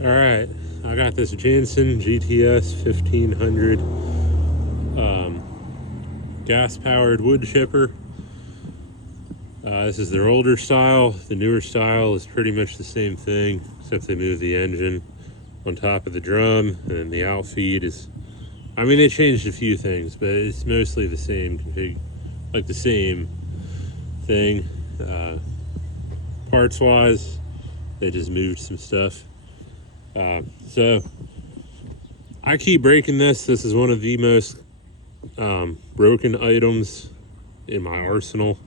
All right, I got this Jansen GTS 1500 gas-powered wood chipper. This is their older style. The newer style is pretty much the same thing, except they move the engine on top of the drum, and the outfeed is, I mean, they changed a few things, but it's mostly the same config, like the same thing. Parts-wise, they just moved some stuff. So I keep breaking this. This is one of the most broken items in my arsenal.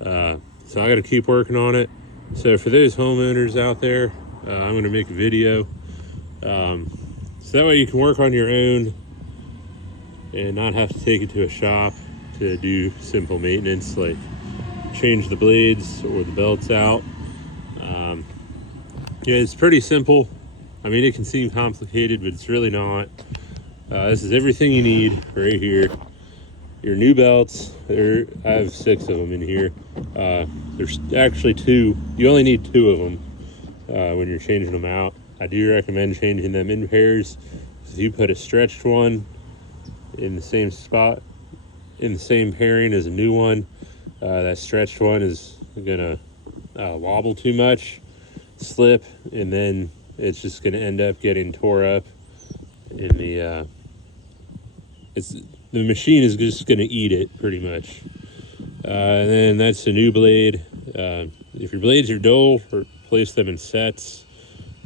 So I got to keep working on it. So for those homeowners out there, I'm going to make a video. So that way you can work on your own and not have to take it to a shop to do simple maintenance like change the blades or the belts out. Yeah, it's pretty simple. I mean, it can seem complicated, but it's really not. This is everything you need right here. Your new belts, I have 6 of them in here. There's actually 2. You only need 2 of them when you're changing them out. I do recommend changing them in pairs. If you put a stretched one in the same spot, in the same pairing as a new one, that stretched one is gonna wobble too much, slip, and then it's just going to end up getting tore up in the the machine is just going to eat it pretty much. And then that's a new blade. If your blades are dull, replace them in sets.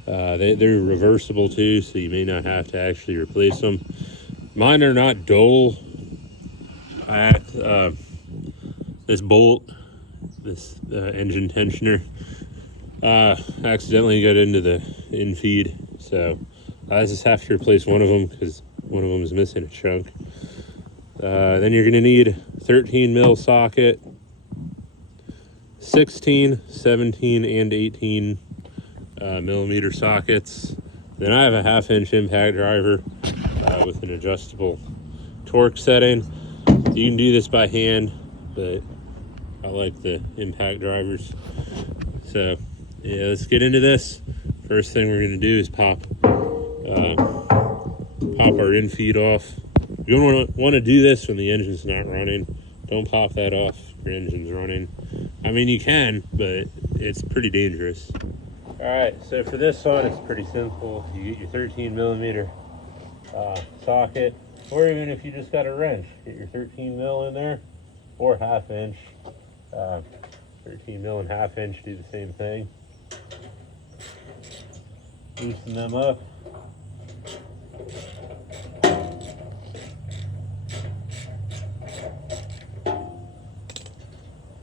They're reversible too, so you may not have to actually replace them. Mine are not dull. This bolt, this engine tensioner, accidentally got into the infeed, so I just have to replace one of them because one of them is missing a chunk. Then you're going to need 13 mil socket, 16, 17, and 18 millimeter sockets. Then I have a 1/2 inch impact driver with an adjustable torque setting. You can do this by hand, but I like the impact drivers. So yeah, let's get into this. First thing we're going to do is pop our infeed off. You don't want to do this when the engine's not running. Don't pop that off if your engine's running. I mean, you can, but it's pretty dangerous. All right, so for this one, it's pretty simple. You get your 13 millimeter socket, or even if you just got a wrench, get your 13 mil in there, or 1/2 inch. 13 mil and 1/2 inch do the same thing. Loosen them up.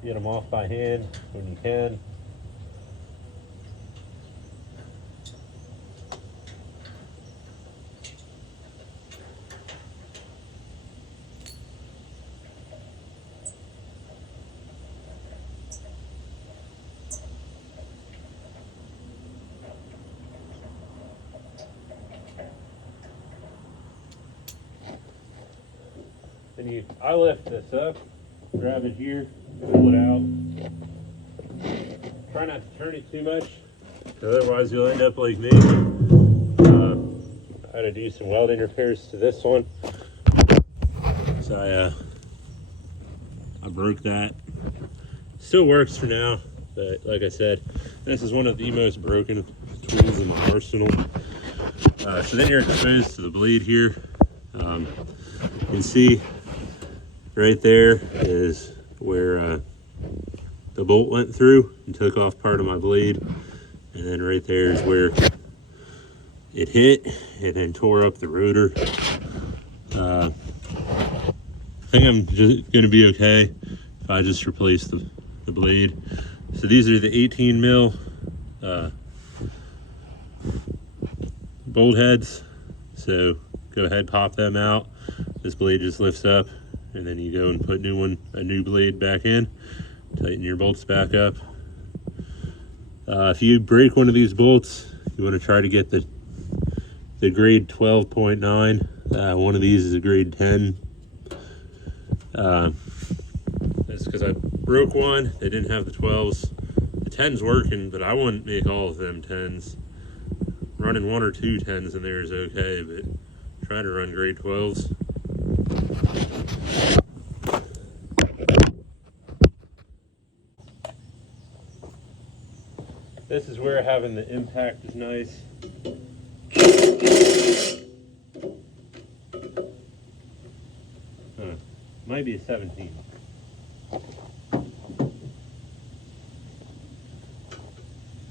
Get them off by hand when you can. Then I lift this up, grab it here, pull it out. Try not to turn it too much, otherwise you'll end up like me. I had to do some welding repairs to this one, so I broke that. Still works for now, but like I said, this is one of the most broken tools in my arsenal. So then you're exposed to the blade here. You can see right there is where the bolt went through and took off part of my blade, and then right there is where it hit and then tore up the rotor. I think I'm just going to be okay if I just replace the blade. So these are the 18 mil bolt heads, so go ahead, pop them out. This blade just lifts up, and then you go and put a new blade back in, tighten your bolts back up. If you break one of these bolts, you want to try to get the grade 12.9. One of these is a grade 10. That's because I broke one. They didn't have the 12s. The 10's working, but I wouldn't make all of them 10s. running 1 or 2 10s in there is okay, but try to run grade 12s. This is where having the impact is nice. Might be a 17.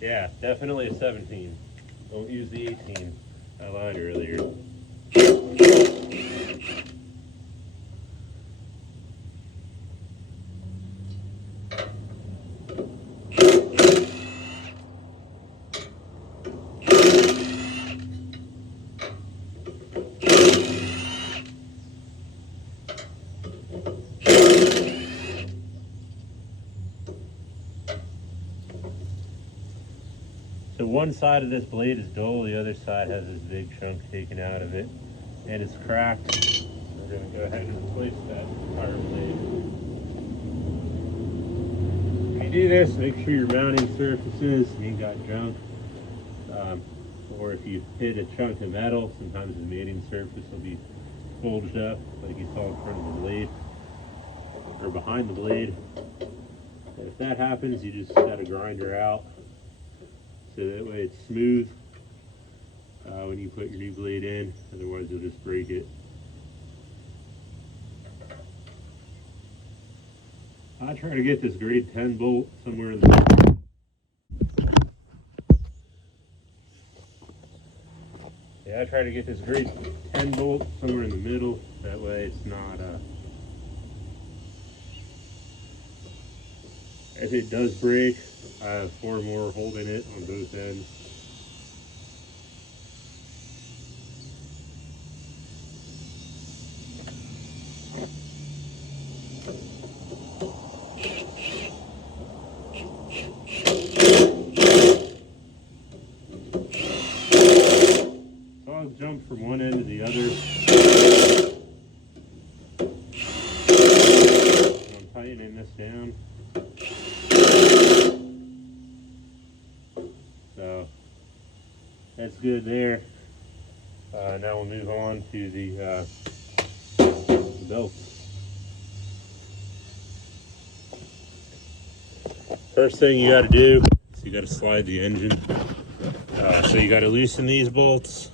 Yeah, definitely a 17. Don't use the 18. I lied earlier. So one side of this blade is dull, the other side has this big chunk taken out of it, and it's cracked. We're going to go ahead and replace that entire blade. If you do this, make sure your mounting surfaces ain't got junk. Or if you hit a chunk of metal, sometimes the mating surface will be bulged up, like you saw in front of the blade, or behind the blade. And if that happens, you just set a grinder out, so that way it's smooth when you put your new blade in, otherwise you'll just break it. I try to get this grade 10 bolt somewhere in the middle. Yeah, I try to get this grade 10 bolt somewhere in the middle, that way it's not, if it does break, I have 4 more holding it on both ends. So I'll jump from one end to the other. And I'm tightening this down. So that's good there. Now we'll move on to the belts. First thing you got to do is you got to slide the engine. So you got to loosen these bolts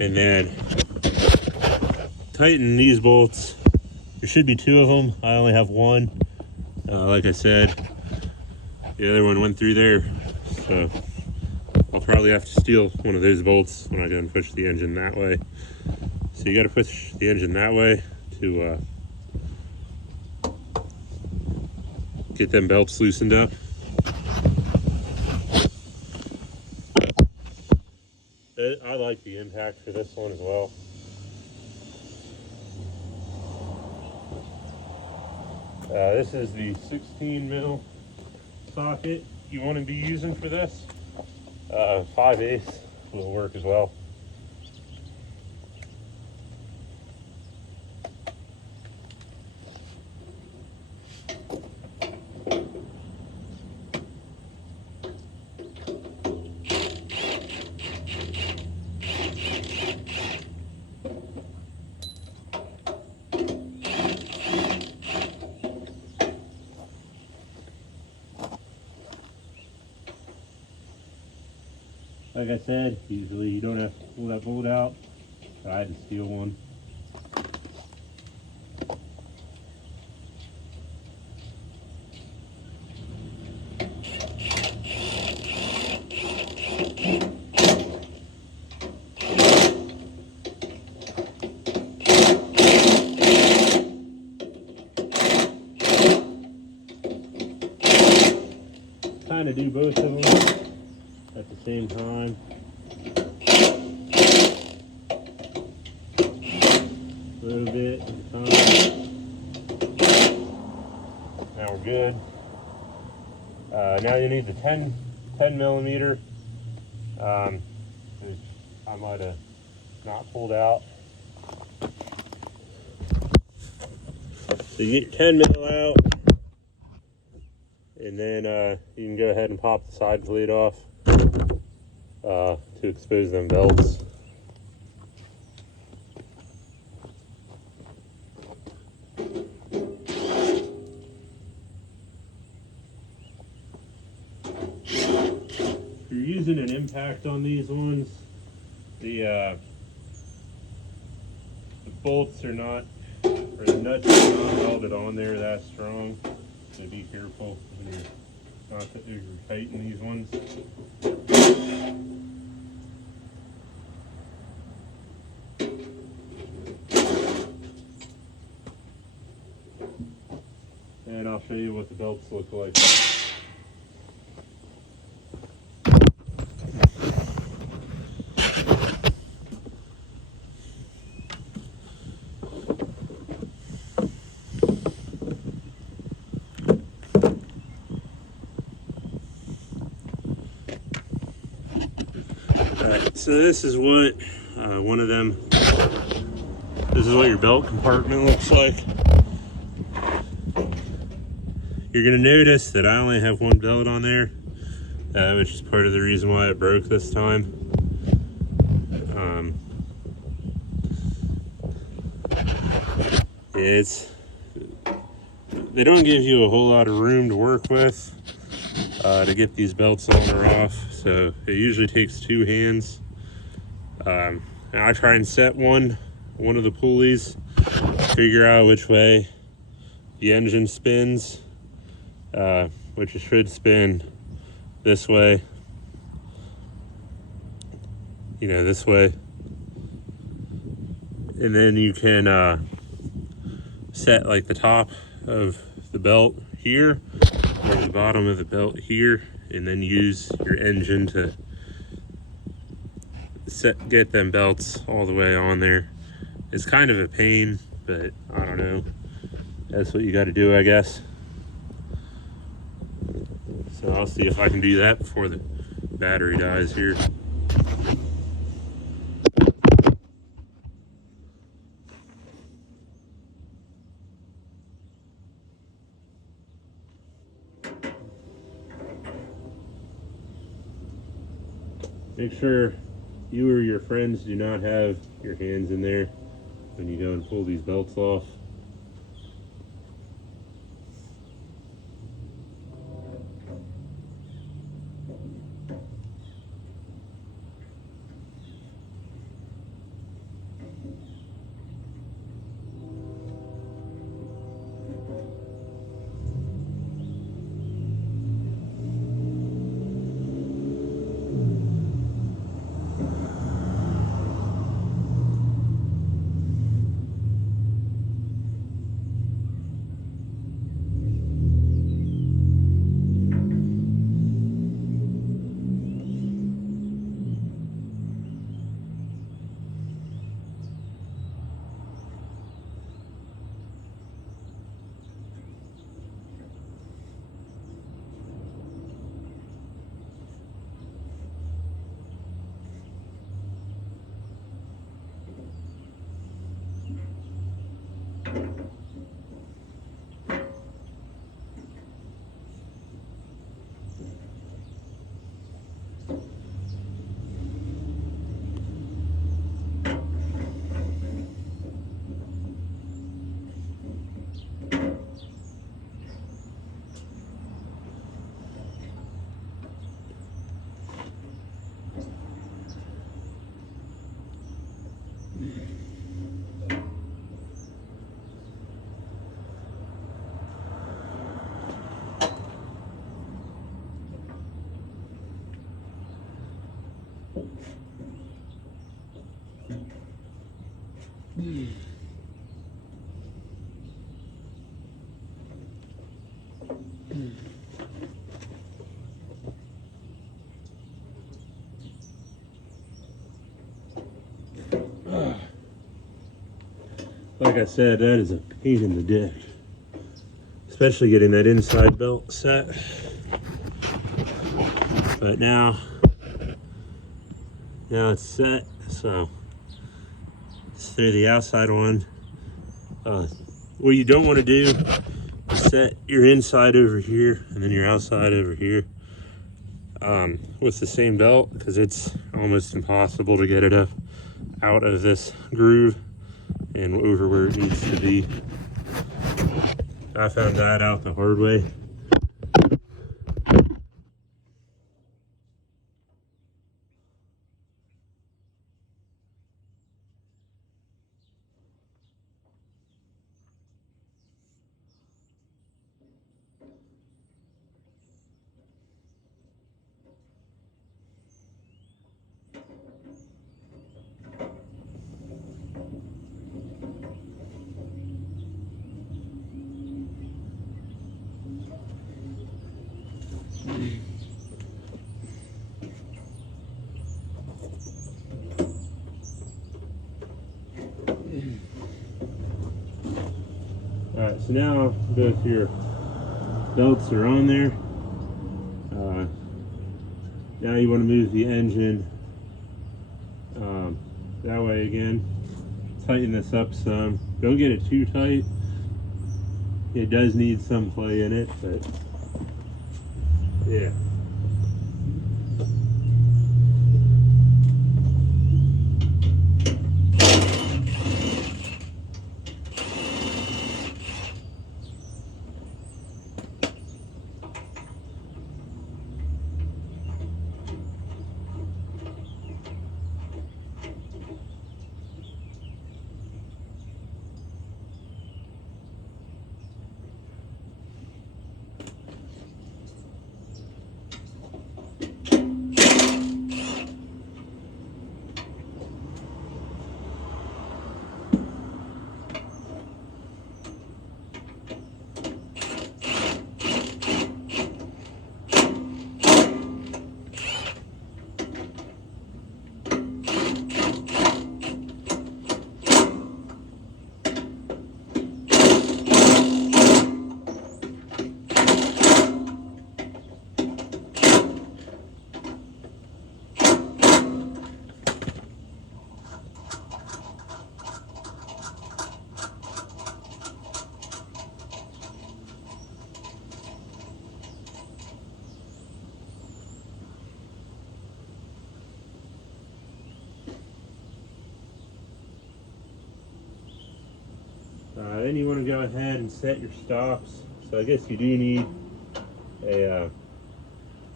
and then tighten these bolts. There should be 2 of them. I only have 1. Like I said, the other one went through there, so I'll probably have to steal one of those bolts when I go and push the engine that way. So you got to push the engine that way to get them belts loosened up. I like the impact for this one as well. This is the 16 mil socket you want to be using for this. 5/8 will work as well. Like I said, usually you don't have to pull that bolt out. I had to steal one. Kind of do both of them at the same time. A little bit at a time. Now we're good. Now you need the 10 millimeter, which I might have not pulled out. So you get your 10 mil out, and then you can go ahead and pop the side plate off. to expose them belts. If you're using an impact on these ones, the bolts are not, or the nuts are not welded on there that strong, so be careful when you're not to over tighten these ones. And I'll show you what the belts look like. Alright, so this is what one of them, this is what your belt compartment looks like. You're going to notice that I only have one belt on there, which is part of the reason why it broke this time. They don't give you a whole lot of room to work with to get these belts on or off, so it usually takes two hands. And I try and set one of the pulleys, figure out which way the engine spins, which it should spin this way, you know, this way, and then you can set like the top of the belt here or the bottom of the belt here, and then use your engine to get them belts all the way on there. It's kind of a pain, but I don't know, that's what you got to do, I guess. So I'll see if I can do that before the battery dies here. Make sure you or your friends do not have your hands in there when you go and pull these belts off. Like I said, that is a pain in the dick, especially getting that inside belt set. But now it's set, so let's throw the outside one. What you don't want to do is set your inside over here and then your outside over here. with the same belt, because it's almost impossible to get it up out of this groove and over where it needs to be. I found that out the hard way. Alright, so now both your belts are on there. Now you want to move the engine that way again. Tighten this up some. Don't get it too tight. It does need some play in it, but yeah. Then you want to go ahead and set your stops. So I guess you do need a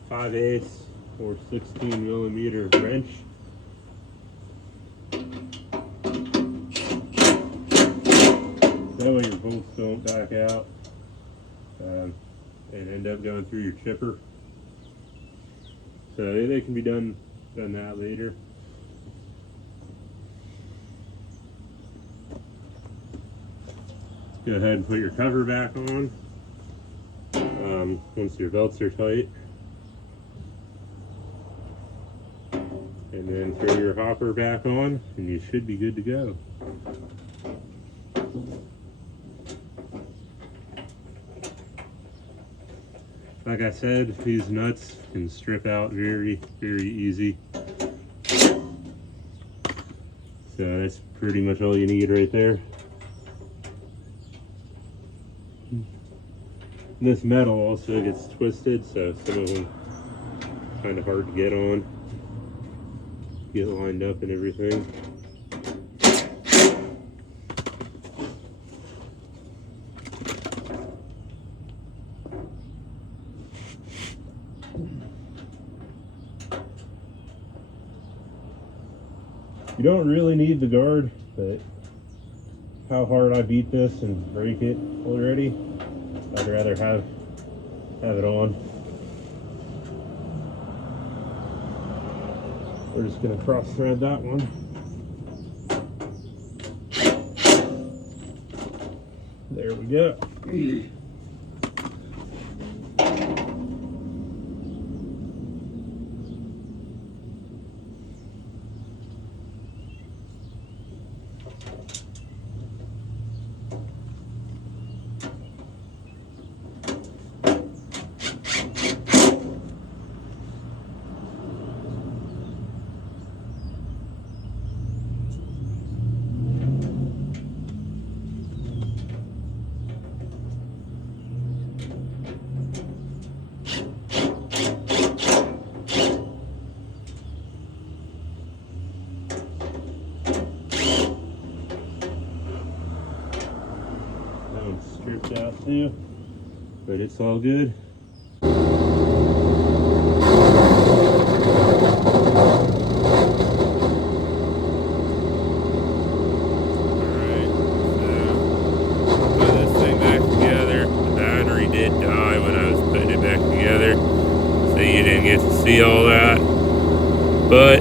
5/8 or 16 millimeter wrench. That way your bolts don't back out and end up going through your chipper. So they can be done that later. Go ahead and put your cover back on once your belts are tight. And then throw your hopper back on and you should be good to go. Like I said, these nuts can strip out very, very easy. So that's pretty much all you need right there. This metal also gets twisted, so some of them kind of hard to get on, get lined up and everything. You don't really need the guard, but how hard I beat this and break it already, I'd rather have it on. We're just gonna cross thread that one. There we go. have to, but it's all good. Get to see all that, but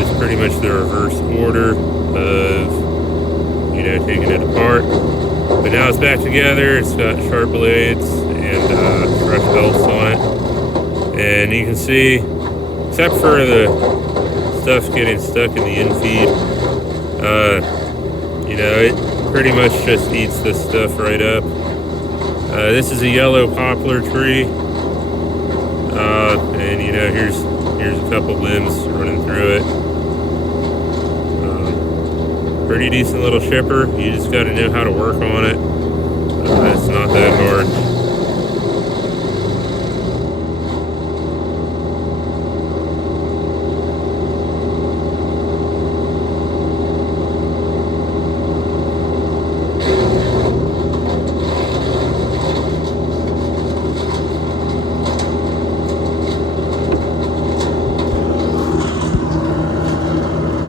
it's pretty much the reverse order of, you know, taking it apart. But now it's back together. It's got sharp blades and fresh belts on it, and you can see, except for the stuff getting stuck in the infeed, you know, it pretty much just eats this stuff right up. This is a yellow poplar tree. And you know, here's a couple limbs running through it. Pretty decent little shipper. You just got to know how to work on